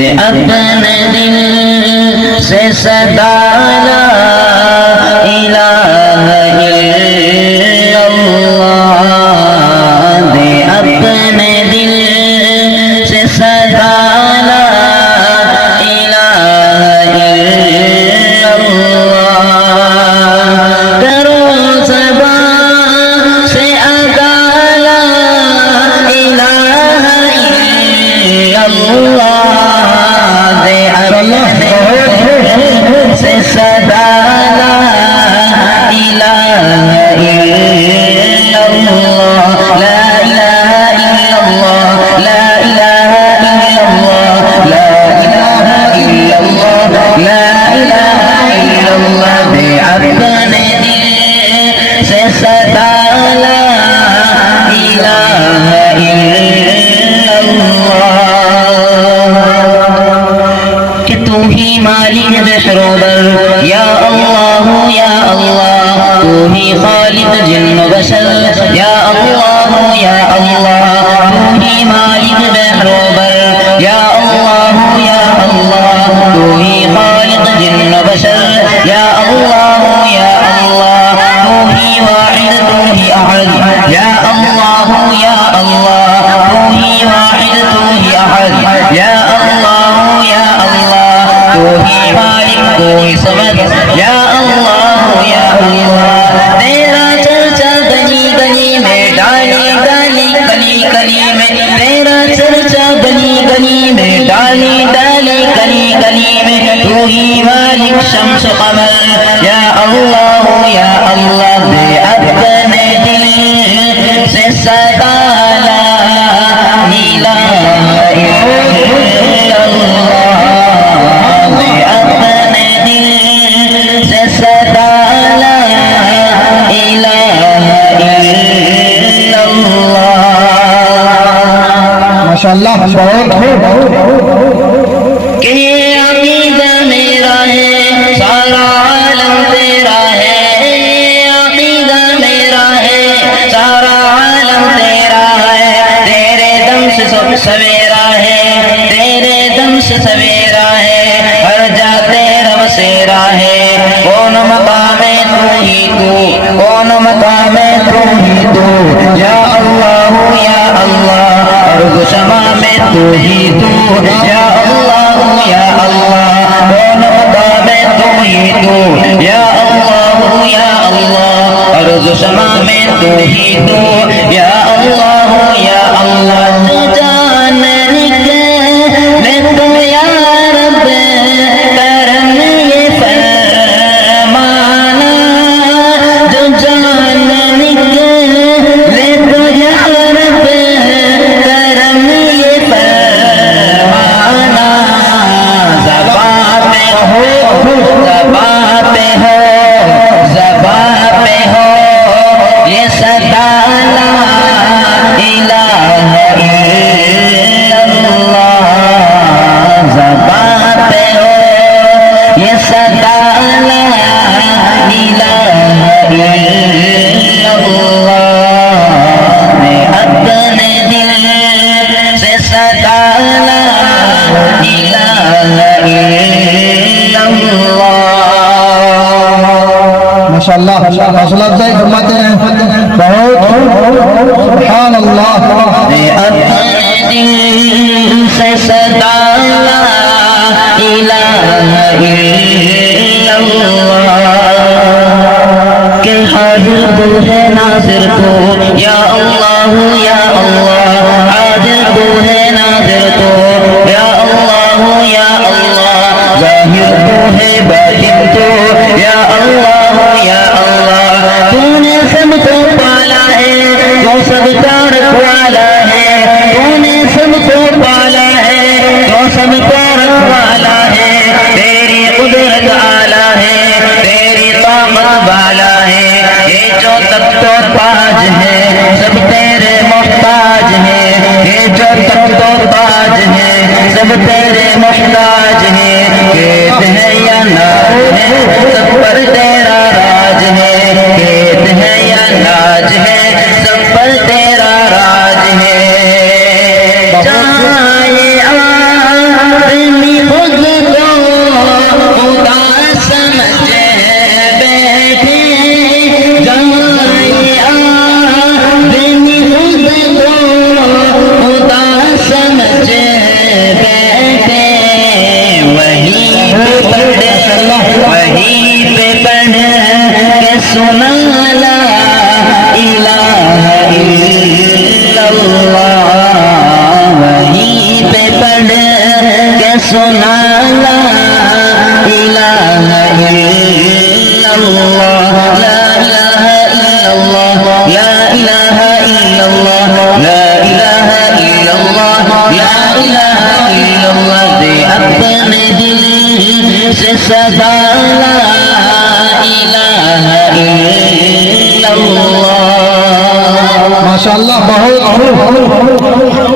دے اپنے دل سے صدا لا الہ الا اللہ، دے اپنے دل سے صدا لا الہ الا اللہ، کرو زبان سے ادا لا الہ الا اللہ، دے اپنے سے صدا لا الہ الا اللہ، لا الہ الا اللہ، لا الہ الا اللہ، لا الہ الا اللہ، لا الہ الا اللہ، دے اپنے دل سے صدا لا الہ الا اللہ، کہ تو ہی مالک بحر و بر، یا اللہ یا اللہ، تو ہی خالق جن و بشر، یا اللہ یا اللہ، تو ہی مالک بحر و بر، یا اللہ یا اللہ، تو ہی خالق جن و بشر، یا اللہ یا اللہ، تو ہی واحد تو ہی احد، یا اللہ یا اللہ، تو ہی واحد تو ہی احد، یا اللہ یا اللہ، تو ہی مالک تو ہی صمد، یا اللہ یا اللہ، تیرا چرچا گلی گلی میں، ڈالی ڈالی گلی گلی میں، تیرا چرچا گلی گلی میں، ڈالی ڈالی گلی گلی میں، تو ہی مالک شمس قمر، یا اللہ یا اللہ، دے اپنے دل سے صدا لا الہ الا اللہ، دے اپنے دل سے صدا لا الہ الا اللہ، ماشاءاللہ بہت کہ عقیدہ میرا ہے سارا عالم تیرا ہے، عقیدہ میرا ہے سارا عالم تیرا ہے، تیرے دم سے سویرا ہے، تیرے دم سے سویرا ہے، ہر جا تیرا بسیرا ہے، کون مقام تو ہی تو، کون مقام تو ہی تو، یا اللہ یا اللہ، ارض و سما میں تو ہی تو، یا اللہ یا اللہ، کون مقام تو ہی تو، یا اللہ یا اللہ، ارض و سما میں تو ہی تو، یا اللہ یا اللہ، جاننے کے میں تو یا رب کرم یہ فرمانا، جو جاننے کے میں تو یا رب کرم یہ فرمانا، زبان پہ ہو، زبان پہ ہو، زبان پہ ہو یہ صدا لا الہ الا اللہ، زبان پہ ہو یہ صدا لا الہ الا اللہ، میں اپنے دل سے صدا لا الہ الا اللہ، ماشاءاللہ حوصلہ افزائی فرماتے ہیں بہت سبحان اللہ، میں اپنے دل سے صدا لا الہ الا اللہ، کہ حاضر تو ہے ناظر تو، یا اللہ یا اللہ، حاضر تو ہے ناظر تو، یا اللہ یا اللہ، ظاہر تو ہے باطن تو، یا اللہ یا اللہ، تو نے سب کو پالا ہے، تو سب کا رکھوالا ہے، تو نے سب کو پالا ہے، تو سب کا رکھوالا ہے، تیری قدرت اعلیٰ ہے، تیری طاقت بالا ہے، یہ جو تخت و تاج ہے سب تیرے محتاج ہے، یہ جو تخت و تاج ہے سب تیرے محتاج ہے، قید ہے یا ناز ہے سب پر تیرا راج ہے، قید ہے یا ناز ہے سب پر تیرا راج ہے، جہاں یہ سنا لا الہ الا اللہ لا الہ الا اللہ لا الہ الا اللہ لا الہ الا اللہ لا الہ الا اللہ دے اپنے دل سے صدا لا الہ الا اللہ. ماشاءاللہ بہت